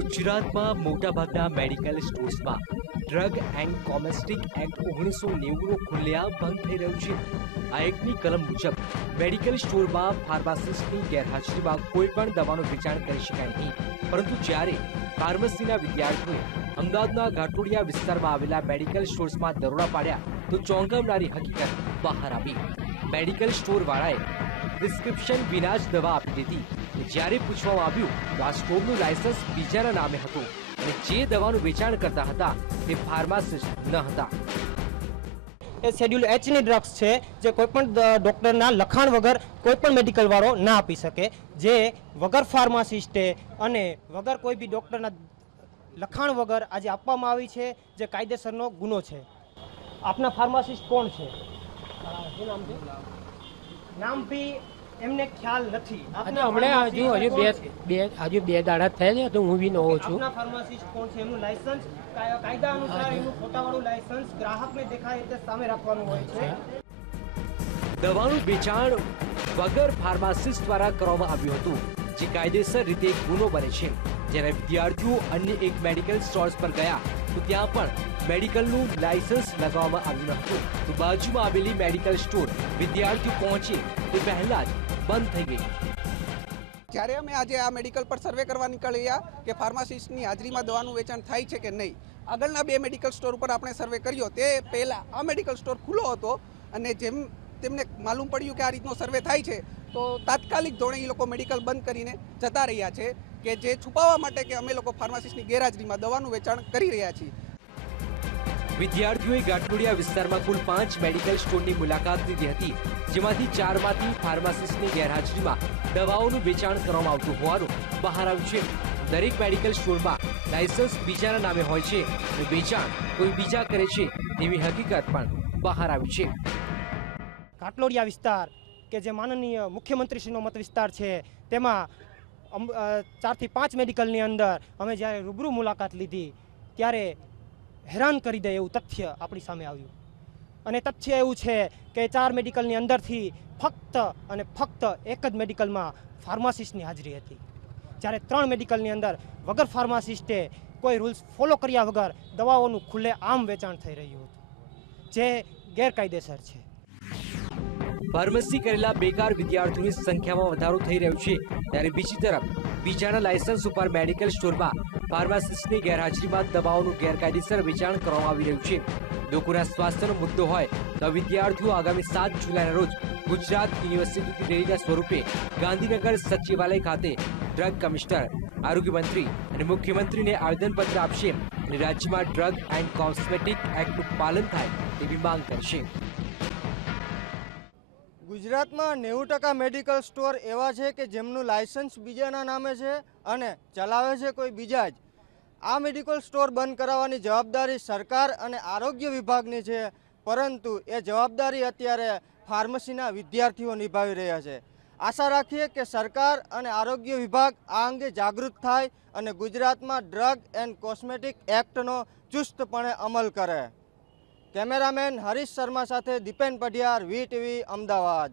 ગુજરાતમાં મોટાભાગના મેડિકલ સ્ટોર્સમાં ડ્રગ એન્ડ કોમેસ્ટિક એક્ટ ઓગણીસો નેવુંનો ખુલ્લેઆમ ભંગ થઈ રહ્યું છે. આ એક્ટની કલમ મુજબ મેડિકલ સ્ટોરમાં ફાર્માસિસ્ટની ગેરહાજરીમાં કોઈ પણ દવાનું વેચાણ કરી શકાય નહીં. પરંતુ જ્યારે ફાર્મસીના વિદ્યાર્થીઓએ અમદાવાદના ઘાટોડિયા વિસ્તારમાં આવેલા મેડિકલ સ્ટોર્સમાં દરોડા પાડ્યા તો ચોંકાવનારી હકીકત બહાર આવી. મેડિકલ સ્ટોર વાળાએ પ્રિસ્ક્રિપ્શન વિના જ દવા આપી દીધી. જ્યારે પૂછવામાં આવ્યું તો આ સ્ટોરનું લાયસન્સ બીજાના નામે હતું અને જે દવાનું વેચાણ કરતા હતા તે ફાર્માસિસ્ટ ન હતા. એ શેડ્યુલ એચની ડ્રગ્સ છે જે કોઈપણ ડૉક્ટરના લખાણ વગર કોઈપણ મેડિકલ વાળો ના આપી શકે. જે વગર ફાર્માસિસ્ટે અને વગર કોઈ બી ડૉક્ટરના લખાણ વગર આજે આપવામાં આવી છે, જે કાયદેસરનો ગુનો છે. આપના ફાર્માસિસ્ટ કોણ છે શું નામ છે? નામ બી એમને ખ્યાલ નથી. અને હમણાં હજુ હજુ બે હજુ બે દાડા થયા છે તો હું બી નવો છું. આપના ફાર્માસિસ્ટ કોણ છે? એનું લાયસન્સ કાયદા અનુસાર એનું ખોટાવાળું લાયસન્સ ગ્રાહકને દેખાય તે સામે રાખવાનું હોય છે. દવાનું વેચાણ વગર ફાર્માસિસ્ટ દ્વારા કરવામાં આવ્યું હતું જે કાયદેસર રીતે ગુનો બને છે. જ્યારે વિદ્યાર્થીઓ અન્ય એક મેડિકલ સ્ટોર્સ પર ગયા, તો ત્યાં પણ મેડિકલનું લાયસન્સ લગાવવામાં આવ્યું હતું તો બાજુમાં આવેલી મેડિકલ સ્ટોર વિદ્યાર્થીઓ પહોંચે, તે પહેલા જ બંધ થઈ ગઈ. જ્યારે અમે આજે આ મેડિકલ પર સર્વે કરવા નીકળ્યા કે ફાર્માસિસ્ટની હાજરીમાં દવાનું વેચાણ થાય છે કે નહીં, આગળના બે મેડિકલ સ્ટોર ઉપર આપણે સર્વે કર્યો. તે પહેલાં આ મેડિકલ સ્ટોર ખુલ્લો હતો અને જેમ તેમને માલુમ પડ્યું કે આ રીતનો સર્વે થાય છે, તો તાત્કાલિક ધોરણે એ લોકો મેડિકલ બંધ કરીને જતા રહ્યા છે. કે જે છુપાવવા માટે કે અમે લોકો ફાર્માસિસ્ટની ગેરહાજરીમાં દવાનું વેચાણ કરી રહ્યા છીએ. વિદ્યાર્થીઓએ ગાંઠોડિયા વિસ્તારમાં કુલ પાંચ મેડિકલ સ્ટોરની મુલાકાત લીધી હતી જેમાંથી ચારમાંથી ફાર્માસિસ્ટની ગેરહાજરીમાં દવાઓનું વેચાણ કરવામાં આવતું હોવાનું બહાર આવ્યું છે. દરેક મેડિકલ સ્ટોરમાં લાયસન્સ બીજાના નામે હોય છે અને વેચાણ કોઈ બીજા કરે છે તેવી હકીકત પણ બહાર આવી છે. ઘાટલોડિયા વિસ્તાર કે જે માનનીય મુખ્યમંત્રીશ્રીનો મત વિસ્તાર છે તેમાં ચારથી પાંચ મેડિકલની અંદર અમે જ્યારે રૂબરૂ મુલાકાત લીધી, ત્યારે હેરાન કરી દે એવું તથ્ય આપણી સામે આવ્યું. અને તથ્ય એવું છે કે ચાર મેડિકલની અંદરથી ફક્ત અને ફક્ત એક જ મેડિકલમાં ફાર્માસિસ્ટની હાજરી હતી. જ્યારે ત્રણ મેડિકલની અંદર વગર ફાર્માસિસ્ટે કોઈ રૂલ્સ ફોલો કર્યા વગર દવાઓનું ખુલ્લે આમ વેચાણ થઈ રહ્યું હતું. જે ગેરકાયદેસર છે. ફાર્મસી કરેલા બેકાર વિદ્યાર્થીઓની સંખ્યામાં વધારો થઈ રહ્યો છે. ત્યારે બીજી તરફ, બીજાના લાયસન્સ ઉપર મેડિકલ સ્ટોરમાં ફાર્માસિસ્ટની ગેરહાજરીમાં દવાઓનું ગેરકાયદેસર વેચાણ કરવામાં આવી રહ્યું છે. લોકોના સ્વાસ્થ્યનો મુદ્દો હોય તો વિદ્યાર્થીઓ આગામી સાત જુલાઈના રોજ ગુજરાત યુનિવર્સિટી રેલીના સ્વરૂપે ગાંધીનગર સચિવાલય ખાતે ડ્રગ કમિશનર આરોગ્ય મંત્રી અને મુખ્યમંત્રીને આવેદનપત્ર આપશે અને રાજ્યમાં ડ્રગ એન્ડ કોસ્મેટિક એક્ટનું પાલન થાય તેવી માંગ કરશે. ગુજરાતમાં નેવું ટકા મેડિકલ સ્ટોર એવા છે કે જેમનું લાયસન્સ બીજાના નામે છે અને ચલાવે છે કોઈ બીજા જ. આ મેડિકલ સ્ટોર બંધ કરાવવાની જવાબદારી સરકાર અને આરોગ્ય વિભાગની છે, પરંતુ એ જવાબદારી અત્યારે ફાર્મસીના વિદ્યાર્થીઓ નિભાવી રહ્યા છે. આશા રાખીએ કે સરકાર અને આરોગ્ય વિભાગ આ અંગે જાગૃત થાય અને ગુજરાતમાં ડ્રગ એન્ડ કોસ્મેટિક એક્ટનો ચુસ્તપણે અમલ કરે. કેમેરામેન હરીશ શર્મા સાથે દીપેન પઢિયાર વી ટીવી અમદાવાદ.